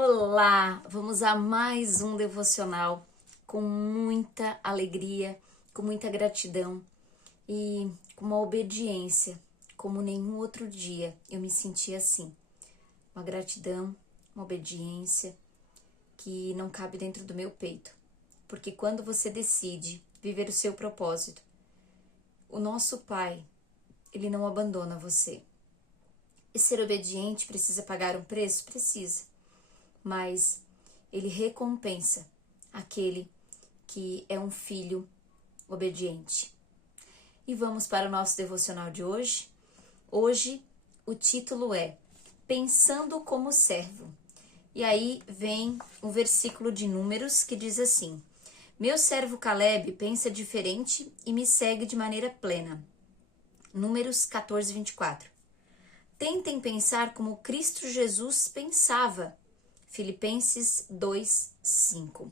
Olá, vamos a mais um devocional com muita alegria, com muita gratidão e com uma obediência, como nenhum outro dia eu me senti assim. Uma gratidão, uma obediência que não cabe dentro do meu peito, porque quando você decide viver o seu propósito, o nosso Pai, Ele não abandona você. E ser obediente precisa pagar um preço? Precisa. Mas Ele recompensa aquele que é um filho obediente. E vamos para o nosso devocional de hoje. Hoje o título é Pensando como Servo. E aí vem um versículo de Números que diz assim: Meu servo Caleb pensa diferente e me segue de maneira plena. Números 14, 24. Tentem pensar como Cristo Jesus pensava. Filipenses 2, 5.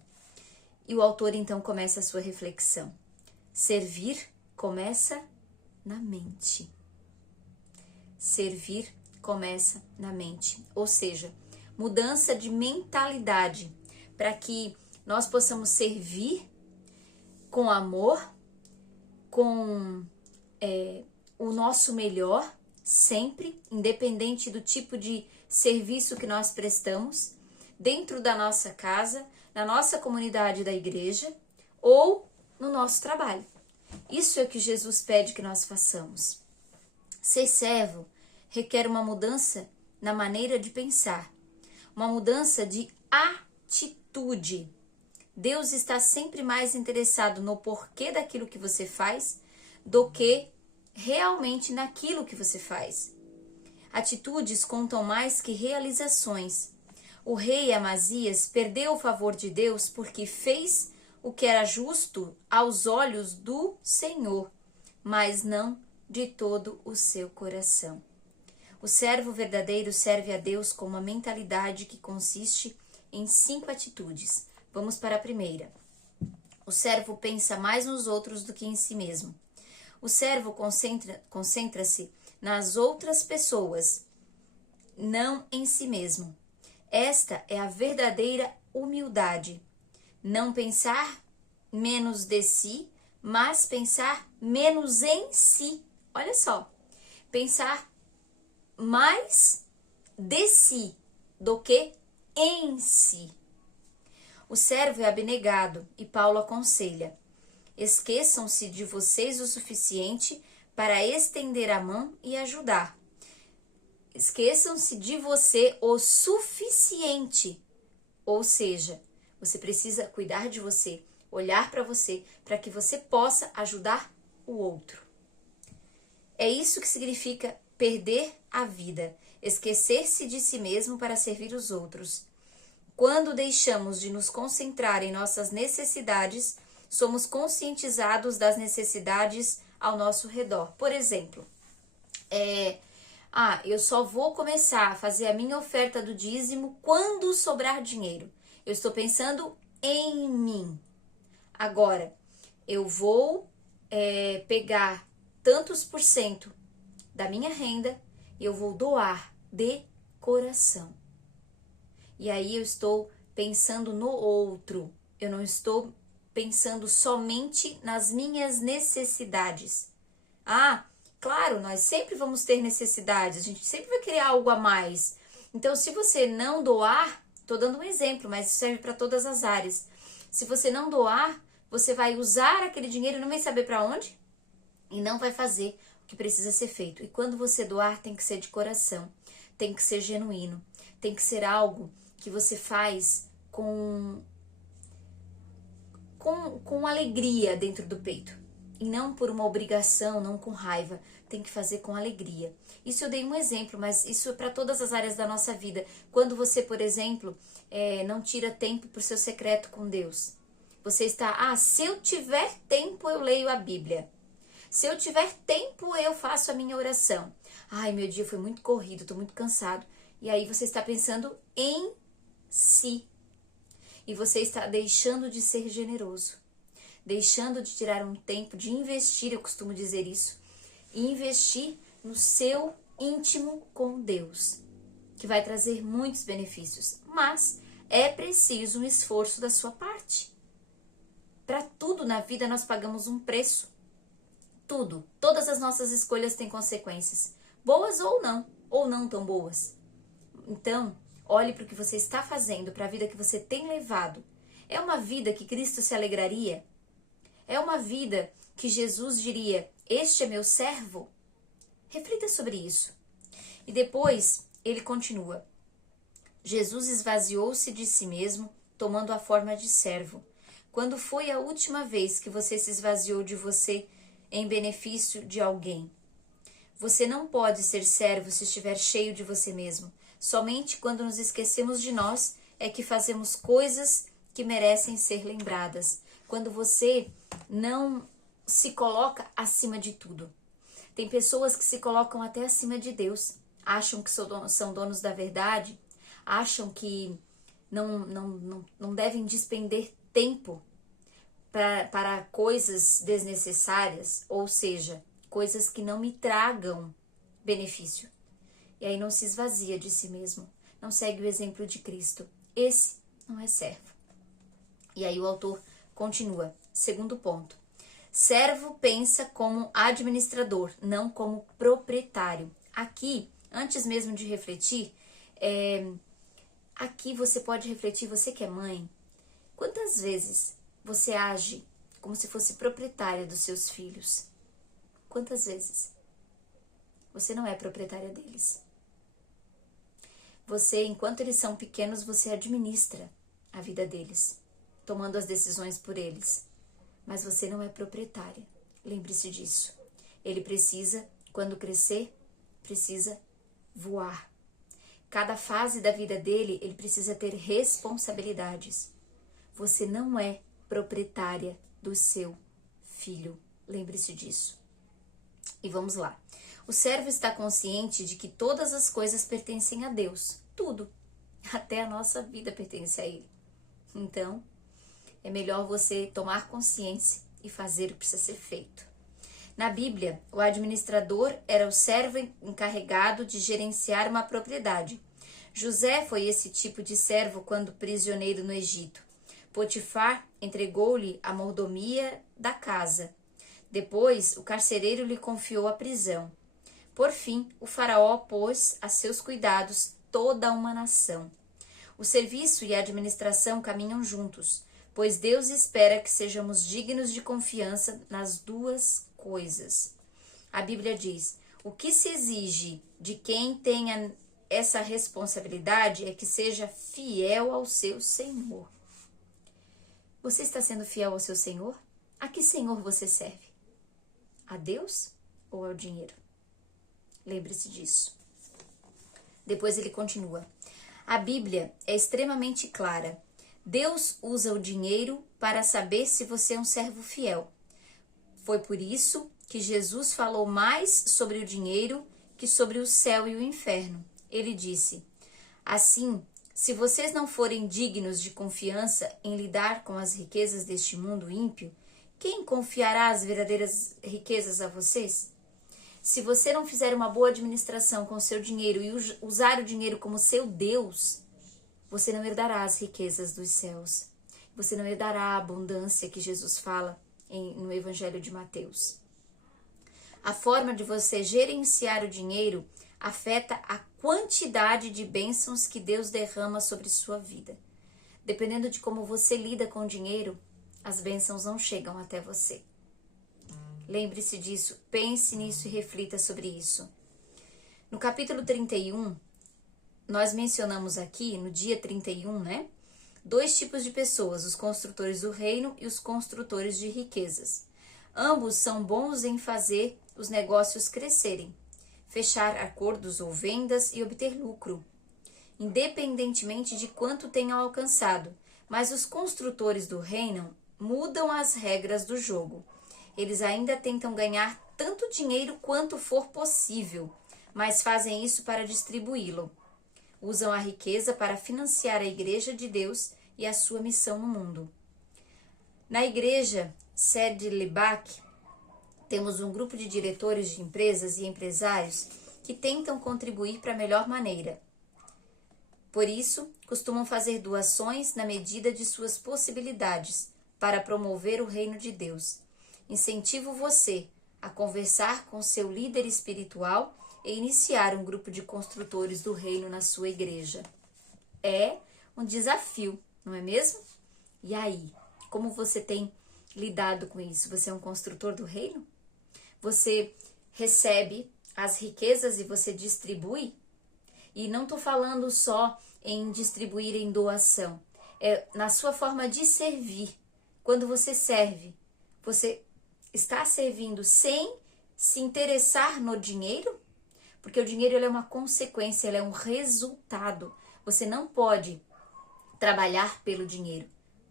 E o autor então começa a sua reflexão. Servir começa na mente. Servir começa na mente. Ou seja, mudança de mentalidade para que nós possamos servir com amor, com o nosso melhor, sempre, independente do tipo de serviço que nós prestamos, dentro da nossa casa, na nossa comunidade da igreja ou no nosso trabalho. Isso é o que Jesus pede que nós façamos. Ser servo requer uma mudança na maneira de pensar, uma mudança de atitude. Deus está sempre mais interessado no porquê daquilo que você faz do que realmente naquilo que você faz. Atitudes contam mais que realizações. O rei Amazias perdeu o favor de Deus porque fez o que era justo aos olhos do Senhor, mas não de todo o seu coração. O servo verdadeiro serve a Deus com uma mentalidade que consiste em 5 atitudes. Vamos para a primeira. O servo pensa mais nos outros do que em si mesmo. O servo concentra-se nas outras pessoas, não em si mesmo. Esta é a verdadeira humildade. Não pensar menos de si, mas pensar menos em si. Olha só, pensar mais de si do que em si. O servo é abnegado e Paulo aconselha: esqueçam-se de vocês o suficiente para estender a mão e ajudar. Esqueçam-se de você o suficiente. Ou seja, você precisa cuidar de você, olhar para você, para que você possa ajudar o outro. É isso que significa perder a vida, esquecer-se de si mesmo para servir os outros. Quando deixamos de nos concentrar em nossas necessidades, somos conscientizados das necessidades ao nosso redor. Por exemplo, eu só vou começar a fazer a minha oferta do dízimo quando sobrar dinheiro. Eu estou pensando em mim. Agora, eu vou pegar tantos por cento da minha renda e eu vou doar de coração. E aí eu estou pensando no outro. Eu não estou pensando somente nas minhas necessidades. Claro, nós sempre vamos ter necessidades, a gente sempre vai querer algo a mais. Então, se você não doar, estou dando um exemplo, mas isso serve para todas as áreas. Se você não doar, você vai usar aquele dinheiro e não vai saber para onde e não vai fazer o que precisa ser feito. E quando você doar, tem que ser de coração, tem que ser genuíno, tem que ser algo que você faz com alegria dentro do peito. E não por uma obrigação, não com raiva. Tem que fazer com alegria. Isso eu dei um exemplo, mas isso é para todas as áreas da nossa vida. Quando você, por exemplo, não tira tempo para o seu secreto com Deus. Você está, se eu tiver tempo, eu leio a Bíblia. Se eu tiver tempo, eu faço a minha oração. Meu dia foi muito corrido, estou muito cansado. E aí você está pensando em si. E você está deixando de ser generoso. Deixando de tirar um tempo, de investir, eu costumo dizer isso, e investir no seu íntimo com Deus. que vai trazer muitos benefícios, mas é preciso um esforço da sua parte. Para tudo na vida nós pagamos um preço. Tudo, todas as nossas escolhas têm consequências, boas ou não tão boas. Então, olhe para o que você está fazendo, para a vida que você tem levado. É uma vida que Cristo se alegraria? É uma vida que Jesus diria, este é meu servo? Reflita sobre isso. E depois ele continua. Jesus esvaziou-se de si mesmo, tomando a forma de servo. Quando foi a última vez que você se esvaziou de você em benefício de alguém? Você não pode ser servo se estiver cheio de você mesmo. Somente quando nos esquecemos de nós é que fazemos coisas que merecem ser lembradas. Quando você não se coloca acima de tudo. Tem pessoas que se colocam até acima de Deus. Acham que são donos da verdade. Acham que não devem despender tempo para coisas desnecessárias. Ou seja, coisas que não me tragam benefício. E aí não se esvazia de si mesmo. Não segue o exemplo de Cristo. Esse não é servo. E aí o autor continua. Segundo ponto. Servo pensa como administrador, não como proprietário. Aqui, antes mesmo de refletir, aqui você pode refletir, você que é mãe, quantas vezes você age como se fosse proprietária dos seus filhos? Quantas vezes? Você não é proprietária deles. Você, enquanto eles são pequenos, você administra a vida deles, tomando as decisões por eles. Mas você não é proprietária. Lembre-se disso. Ele precisa, quando crescer, precisa voar. Cada fase da vida dele, ele precisa ter responsabilidades. Você não é proprietária do seu filho. Lembre-se disso. E vamos lá. O servo está consciente de que todas as coisas pertencem a Deus. Tudo. Até a nossa vida pertence a Ele. Então, é melhor você tomar consciência e fazer o que precisa ser feito. Na Bíblia, o administrador era o servo encarregado de gerenciar uma propriedade. José foi esse tipo de servo quando prisioneiro no Egito. Potifar entregou-lhe a mordomia da casa. Depois, o carcereiro lhe confiou a prisão. Por fim, o faraó pôs a seus cuidados toda uma nação. O serviço e a administração caminham juntos, pois Deus espera que sejamos dignos de confiança nas duas coisas. A Bíblia diz, o que se exige de quem tenha essa responsabilidade é que seja fiel ao seu Senhor. Você está sendo fiel ao seu Senhor? A que Senhor você serve? A Deus ou ao dinheiro? Lembre-se disso. Depois ele continua. A Bíblia é extremamente clara. Deus usa o dinheiro para saber se você é um servo fiel. Foi por isso que Jesus falou mais sobre o dinheiro que sobre o céu e o inferno. Ele disse, assim, se vocês não forem dignos de confiança em lidar com as riquezas deste mundo ímpio, quem confiará as verdadeiras riquezas a vocês? Se você não fizer uma boa administração com o seu dinheiro e usar o dinheiro como seu Deus, você não herdará as riquezas dos céus. Você não herdará a abundância que Jesus fala no Evangelho de Mateus. A forma de você gerenciar o dinheiro afeta a quantidade de bênçãos que Deus derrama sobre sua vida. Dependendo de como você lida com o dinheiro, as bênçãos não chegam até você. Lembre-se disso, pense nisso e reflita sobre isso. No capítulo 31, nós mencionamos aqui, no dia 31, né? 2 tipos de pessoas, os construtores do reino e os construtores de riquezas. Ambos são bons em fazer os negócios crescerem, fechar acordos ou vendas e obter lucro, independentemente de quanto tenham alcançado. Mas os construtores do reino mudam as regras do jogo. Eles ainda tentam ganhar tanto dinheiro quanto for possível, mas fazem isso para distribuí-lo. Usam a riqueza para financiar a Igreja de Deus e a sua missão no mundo. Na igreja sede Lebac, temos um grupo de diretores de empresas e empresários que tentam contribuir para a melhor maneira. Por isso, costumam fazer doações na medida de suas possibilidades para promover o reino de Deus. Incentivo você a conversar com seu líder espiritual e iniciar um grupo de construtores do reino na sua igreja. É um desafio, não é mesmo? E aí, como você tem lidado com isso? Você é um construtor do reino? Você recebe as riquezas e você distribui? E não estou falando só em distribuir em doação. É na sua forma de servir. Quando você serve, você está servindo sem se interessar no dinheiro? Porque o dinheiro ele é uma consequência, ele é um resultado. Você não pode trabalhar pelo dinheiro.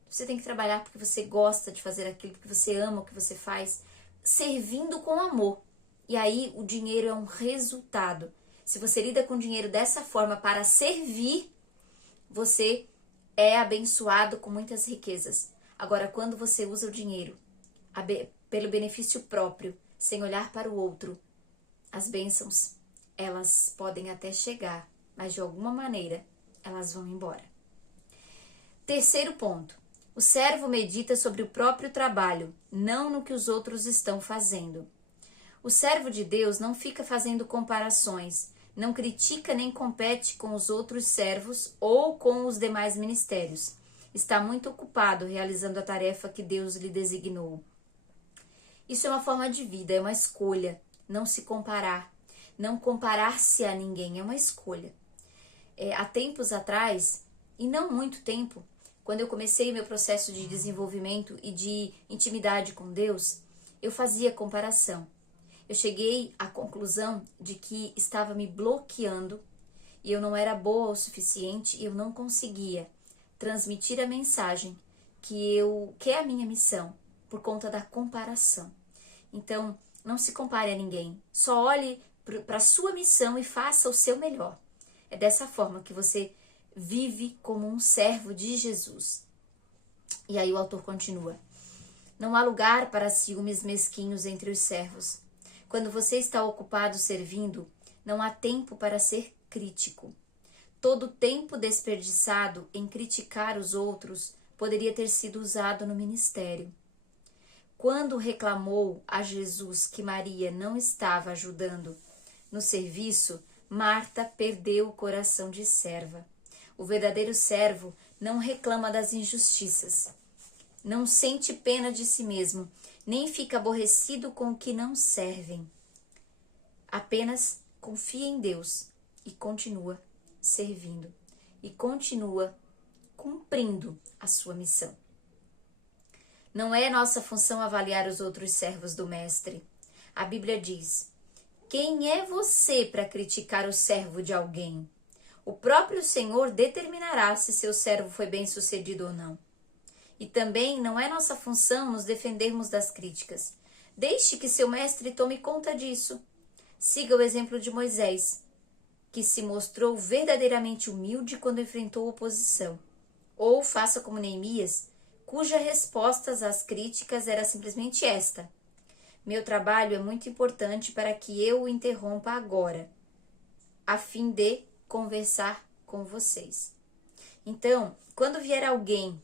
Você tem que trabalhar porque você gosta de fazer aquilo, porque você ama o que você faz, servindo com amor. E aí o dinheiro é um resultado. Se você lida com o dinheiro dessa forma para servir, você é abençoado com muitas riquezas. Agora, quando você usa o dinheiro pelo benefício próprio, sem olhar para o outro, as bênçãos, elas podem até chegar, mas de alguma maneira elas vão embora. Terceiro ponto. O servo medita sobre o próprio trabalho, não no que os outros estão fazendo. O servo de Deus não fica fazendo comparações, não critica nem compete com os outros servos ou com os demais ministérios. Está muito ocupado realizando a tarefa que Deus lhe designou. Isso é uma forma de vida, é uma escolha. Não se comparar, não comparar-se a ninguém, é uma escolha. Há tempos atrás, e não muito tempo, quando eu comecei o meu processo de desenvolvimento e de intimidade com Deus, eu fazia comparação. Eu cheguei à conclusão de que estava me bloqueando e eu não era boa o suficiente e eu não conseguia transmitir a mensagem que é a minha missão, por conta da comparação. Então, não se compare a ninguém. Só olhe para a sua missão e faça o seu melhor. É dessa forma que você vive como um servo de Jesus. E aí o autor continua. Não há lugar para ciúmes mesquinhos entre os servos. Quando você está ocupado servindo, não há tempo para ser crítico. Todo o tempo desperdiçado em criticar os outros poderia ter sido usado no ministério. Quando reclamou a Jesus que Maria não estava ajudando no serviço, Marta perdeu o coração de serva. O verdadeiro servo não reclama das injustiças, não sente pena de si mesmo, nem fica aborrecido com o que não servem. Apenas confia em Deus e continua servindo e continua cumprindo a sua missão. Não é nossa função avaliar os outros servos do Mestre. A Bíblia diz: quem é você para criticar o servo de alguém? O próprio Senhor determinará se seu servo foi bem-sucedido ou não. E também não é nossa função nos defendermos das críticas. Deixe que seu mestre tome conta disso. Siga o exemplo de Moisés, que se mostrou verdadeiramente humilde quando enfrentou oposição. Ou faça como Neemias, cuja resposta às críticas era simplesmente esta: meu trabalho é muito importante para que eu o interrompa agora, a fim de conversar com vocês. Então, quando vier alguém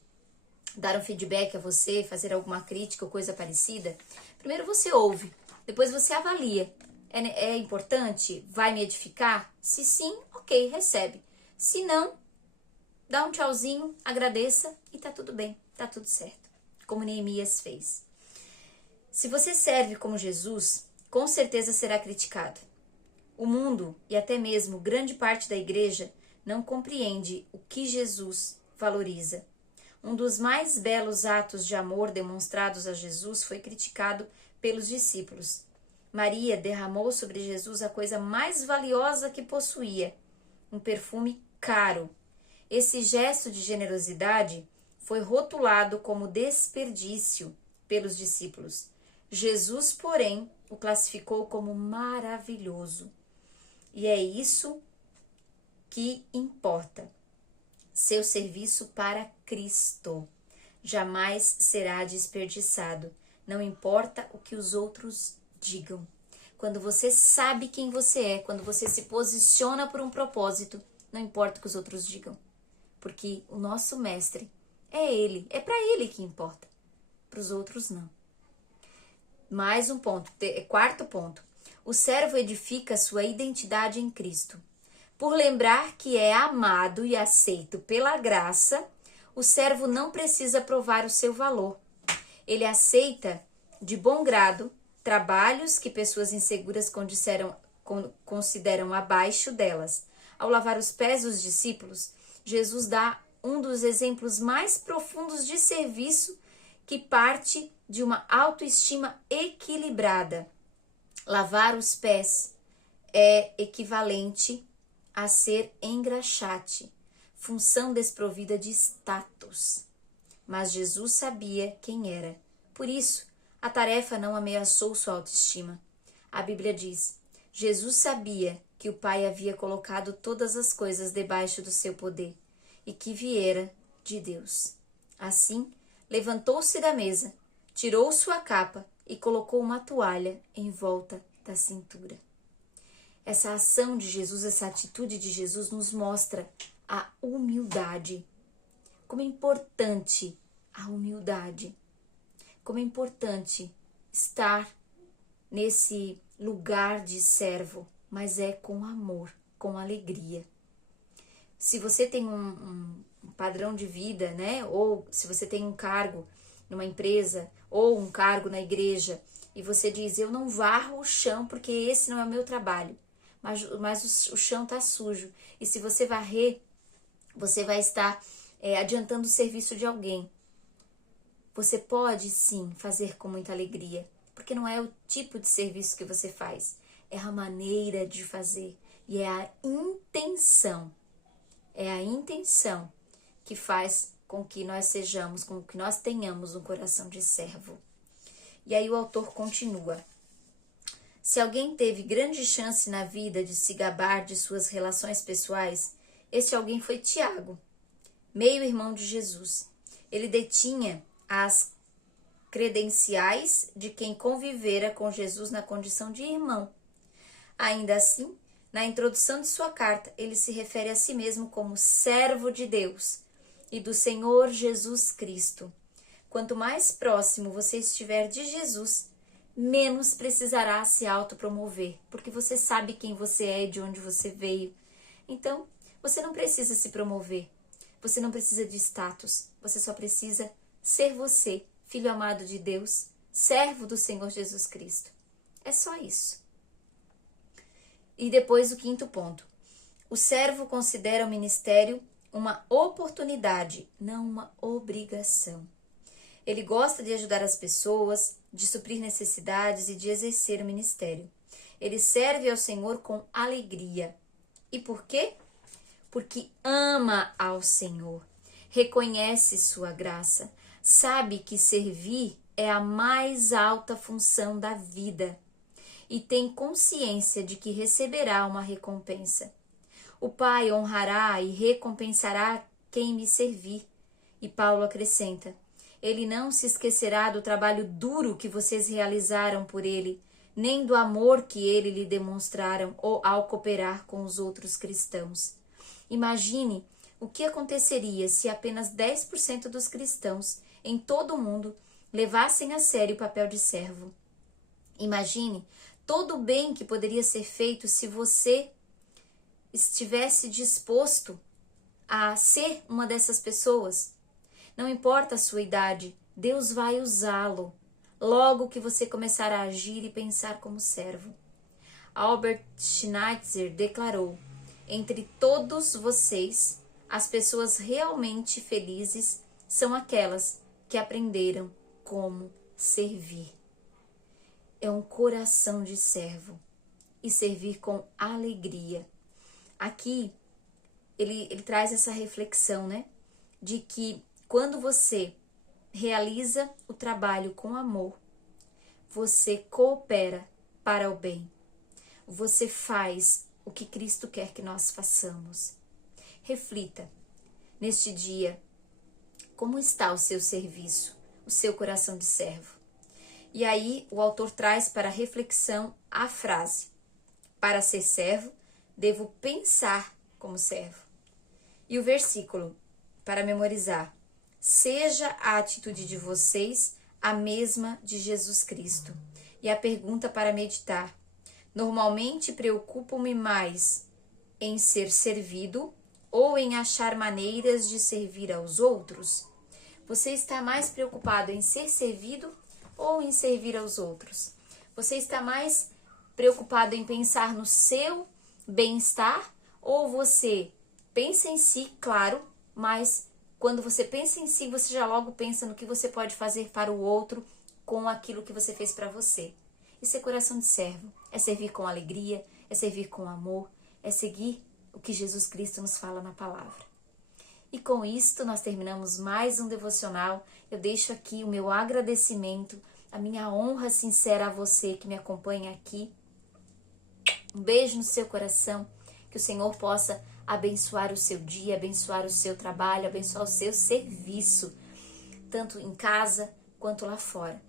dar um feedback a você, fazer alguma crítica ou coisa parecida, primeiro você ouve, depois você avalia. É importante? Vai me edificar? Se sim, ok, recebe. Se não, dá um tchauzinho, agradeça e tá tudo bem, tá tudo certo. Como Neemias fez. Se você serve como Jesus, com certeza será criticado. O mundo e até mesmo grande parte da igreja não compreende o que Jesus valoriza. Um dos mais belos atos de amor demonstrados a Jesus foi criticado pelos discípulos. Maria derramou sobre Jesus a coisa mais valiosa que possuía, um perfume caro. Esse gesto de generosidade foi rotulado como desperdício pelos discípulos. Jesus, porém, o classificou como maravilhoso. E é isso que importa. Seu serviço para Cristo jamais será desperdiçado. Não importa o que os outros digam. Quando você sabe quem você é, quando você se posiciona por um propósito, não importa o que os outros digam, porque o nosso mestre é ele, é para ele que importa, para os outros não. Mais um ponto, quarto ponto. O servo edifica sua identidade em Cristo. Por lembrar que é amado e aceito pela graça, o servo não precisa provar o seu valor. Ele aceita de bom grado trabalhos que pessoas inseguras consideram abaixo delas. Ao lavar os pés dos discípulos, Jesus dá um dos exemplos mais profundos de serviço que parte de uma autoestima equilibrada. Lavar os pés é equivalente a ser engraxate, função desprovida de status. Mas Jesus sabia quem era. Por isso, a tarefa não ameaçou sua autoestima. A Bíblia diz: Jesus sabia que o Pai havia colocado todas as coisas debaixo do seu poder e que viera de Deus. Assim, levantou-se da mesa, tirou sua capa e colocou uma toalha em volta da cintura. Essa ação de Jesus, essa atitude de Jesus nos mostra a humildade. Como é importante a humildade. Como é importante estar nesse lugar de servo, mas é com amor, com alegria. Se você tem um padrão de vida, né? Ou se você tem um cargo numa empresa ou um cargo na igreja e você diz: eu não varro o chão porque esse não é o meu trabalho, mas o chão tá sujo. E se você varrer, você vai estar adiantando o serviço de alguém. Você pode sim fazer com muita alegria, porque não é o tipo de serviço que você faz, é a maneira de fazer e é a intenção. É a intenção que faz com que nós sejamos, com que nós tenhamos um coração de servo. E aí o autor continua: se alguém teve grande chance na vida de se gabar de suas relações pessoais, esse alguém foi Tiago, meio-irmão de Jesus. Ele detinha as credenciais de quem convivera com Jesus na condição de irmão. Ainda assim, na introdução de sua carta, ele se refere a si mesmo como servo de Deus e do Senhor Jesus Cristo. Quanto mais próximo você estiver de Jesus, menos precisará se autopromover, porque você sabe quem você é e de onde você veio. Então, você não precisa se promover, você não precisa de status, você só precisa ser você, filho amado de Deus, servo do Senhor Jesus Cristo. É só isso. E depois o quinto ponto. O servo considera o ministério uma oportunidade, não uma obrigação. Ele gosta de ajudar as pessoas, de suprir necessidades e de exercer o ministério. Ele serve ao Senhor com alegria. E por quê? Porque ama ao Senhor, reconhece sua graça, sabe que servir é a mais alta função da vida e tem consciência de que receberá uma recompensa. O Pai honrará e recompensará quem me servir. E Paulo acrescenta: ele não se esquecerá do trabalho duro que vocês realizaram por ele, nem do amor que ele lhe demonstraram ao cooperar com os outros cristãos. Imagine o que aconteceria se apenas 10% dos cristãos em todo o mundo levassem a sério o papel de servo. Imagine todo o bem que poderia ser feito se você estivesse disposto a ser uma dessas pessoas. Não importa a sua idade, Deus vai usá-lo logo que você começar a agir e pensar como servo. Albert Schweitzer declarou: entre todos vocês, as pessoas realmente felizes são aquelas que aprenderam como servir. É um coração de servo e servir com alegria. Aqui ele traz essa reflexão, né? De que quando você realiza o trabalho com amor, você coopera para o bem. Você faz o que Cristo quer que nós façamos. Reflita neste dia como está o seu serviço, o seu coração de servo. E aí o autor traz para reflexão a frase: para ser servo, devo pensar como servo. E o versículo para memorizar: seja a atitude de vocês a mesma de Jesus Cristo. E a pergunta para meditar: normalmente preocupo-me mais em ser servido ou em achar maneiras de servir aos outros? Você está mais preocupado em ser servido ou em servir aos outros? Você está mais preocupado em pensar no seu bem-estar ou você pensa em si, claro, mas quando você pensa em si, você já logo pensa no que você pode fazer para o outro com aquilo que você fez para você? Isso é coração de servo, é servir com alegria, é servir com amor, é seguir o que Jesus Cristo nos fala na palavra. E com isto nós terminamos mais um devocional. Eu deixo aqui o meu agradecimento, a minha honra sincera a você que me acompanha aqui. Um beijo no seu coração, que o Senhor possa abençoar o seu dia, abençoar o seu trabalho, abençoar o seu serviço, tanto em casa quanto lá fora.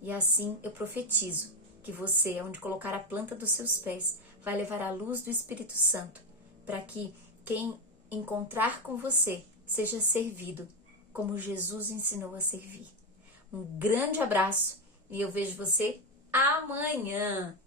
E assim eu profetizo que você, onde colocar a planta dos seus pés, vai levar a luz do Espírito Santo, para que quem encontrar com você seja servido como Jesus ensinou a servir. Um grande abraço e eu vejo você amanhã.